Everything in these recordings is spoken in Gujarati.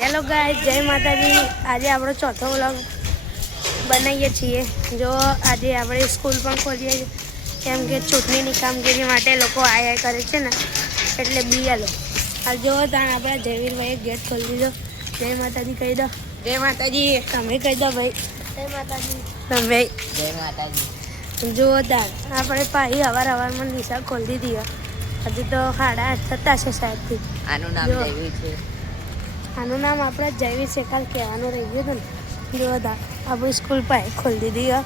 હેલો ગાઈસ, જય માતાજી। આજે આપણો ચોથો વ્લોગ બનાવીએ છીએ। જો આજે આપણે સ્કૂલ પણ ખોલીએ છીએ, કેમ કે ચૂંટણીની કામગીરી માટે લોકો આયા કરે છે ને, એટલે બીએલઓ। આ જો ત્યાં આપણા જયવીરભાઈએ ગેટ ખોલી દીધો। જય માતાજી કહી દો। જય માતાજી। તમે કહી દો ભાઈ। જય માતાજી। તમે જય માતાજી। જો ત્યાં આપણે પાછી હવારમાં નિશાળ ખોલી દીધી। હજુ તો 8:30 થતા છે શાયદથી। આનું નામ જયવીર છે। આનું નામ આપણે જયવીર શેખાલ કહેવાનું રહી ગયું હતું ને। જો આપણી સ્કૂલ પાસે ખોલી દીધી।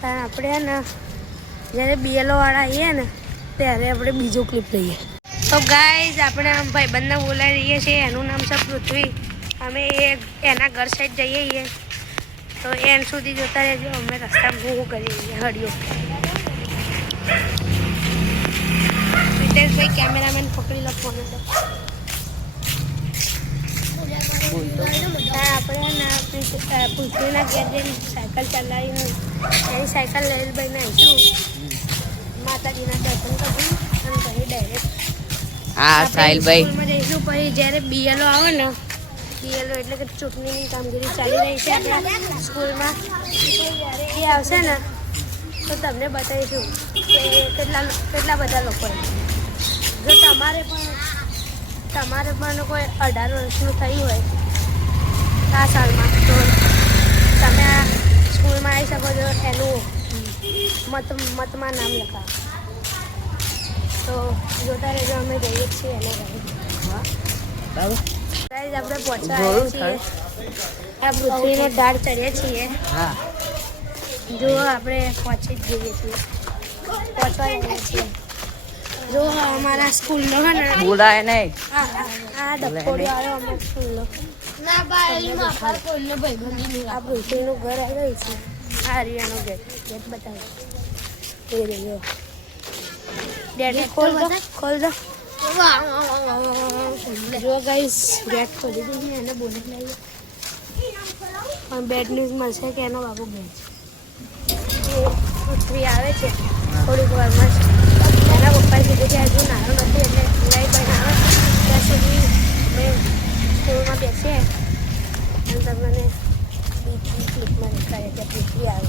કારણ આપણે ને જ્યારે બીએલઓ વાળા આવીએ ને ત્યારે આપણે બીજો ક્લિપ લઈએ। તો ગાઈઝ આપણે ભાઈબંધને બોલાવી રહીએ છીએ। એનું નામ છે પૃથ્વી। અમે એના ઘર સાઈડ જઈએ છીએ, તો એન્ડ સુધી જોતા રહેજો। અમે રસ્તામાં ભૂ કરીએ છીએ હળીઓ। રીતેશભાઈ કેમેરામેન પકડી લો ફોન। આપણે પૃથ્વીના ઘેર જઈને સાયકલ ચલાવી હોય, એની સાયકલ લઈને ભાઈને આવીશું, માતાજીના દર્શન કરીશું અને પછી ડાયરેક્ટ સ્કૂલમાં જઈશું। પછી જ્યારે બીએલઓ આવે ને, બીએલઓ એટલે કે ચૂંટણીની કામગીરી ચાલી રહી છે આપણા સ્કૂલમાં, જ્યારે એ આવશે ને તો તમને બતાવીશું કે કેટલા બધા લોકો। જો તમારે પણ કોઈ 18 વર્ષનું થયું હોય આ સાલમાં, તો તમે આ સ્કૂલમાં આવી શકો છો। એનું મતમાં નામ લખાવો। તો જોતા રહેજો, અમે જઈએ છીએ એને ઘરે। આપણે પહોંચવા આવ્યા છીએ, આ પૃથ્વીને દાળ ચડીએ છીએ। જો આપણે પહોંચી જ જઈએ છીએ, પહોંચવા આવ્યા છીએ। જો અમારા સ્કૂલનો છે ને, બોલાય નહીં, આ ડફોડી વાળો અમારા સ્કૂલનો આ પૃથ્વીનું ઘર આવ્યું છે। આ હરિયાનો ગેટ બતાવો। એ રહ્યો ડેડી, ખોલ દો। જો ગાઈસ ગેટ ખોલી દીધી, એને બોલી લઈએ। પણ બેડ ન્યૂઝ મળશે કે એનો બાબુ બેન છે। પૃથ્વી આવે છે થોડીક વારમાં જ। એના પપ્પાએ કીધું કે હજુ નાનો નથી, એટલે નહીં પણ આવે ત્યાં સુધી અમે સ્કૂલમાં બેસીએ અને તમને બીજી ક્લિપમાં દેખાડીએ કે પૃથ્વી આવે।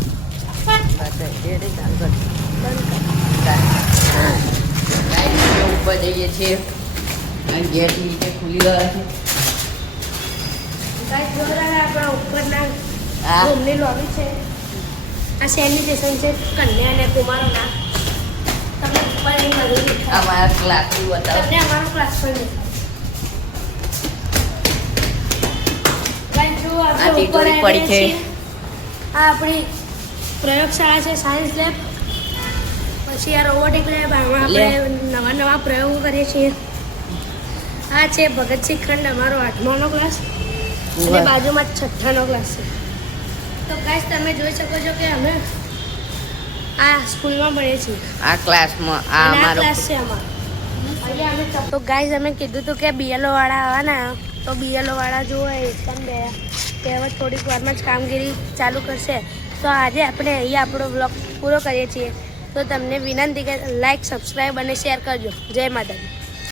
ઉપર જઈએ છીએ, ગેટ નીચે ખુલી ગયા છે। આપણા ઉપરના રૂમની લોબી છે। આ સેનિટેશન છે કન્યા અને કુમારોના। તમને ઉપરની બાજુ અમારા ક્લાસની બતાવો। તમને અમારો ક્લાસ પણ પડી છે। આ આપણી પ્રયોગશાળા છે, સાયન્સ લેબ। પછી આ રોબોટિક લેબ, આમાં આપણે નવા પ્રયોગો કરીએ છીએ। આ છે ભગતસિંહ ખંડ, અમારો 8માનો ક્લાસ, અને બાજુમાં 6ઠ્ઠાનો ક્લાસ છે। તો ગાઈસ તમે જોઈ શકો છો કે અમે આ સ્કૂલમાં ભણીએ છીએ। આ ક્લાસમાં આ અમારો ક્લાસ છે અમારો। તો ગાઈસ અમે કીધું હતું કે બીએલઓ વાળા આવવાના, તો બીએલઓ વાળા જો એકદમ ગયા કે હવે થોડીક વારમાં જ કામગીરી ચાલુ કરશે। તો આજે આપણે અહીંયા આપણો વ્લોગ પૂરો કરીએ છીએ। તો તમને વિનંતી કે લાઈક, સબસ્ક્રાઈબ અને શેર કરજો। જય માતાજી।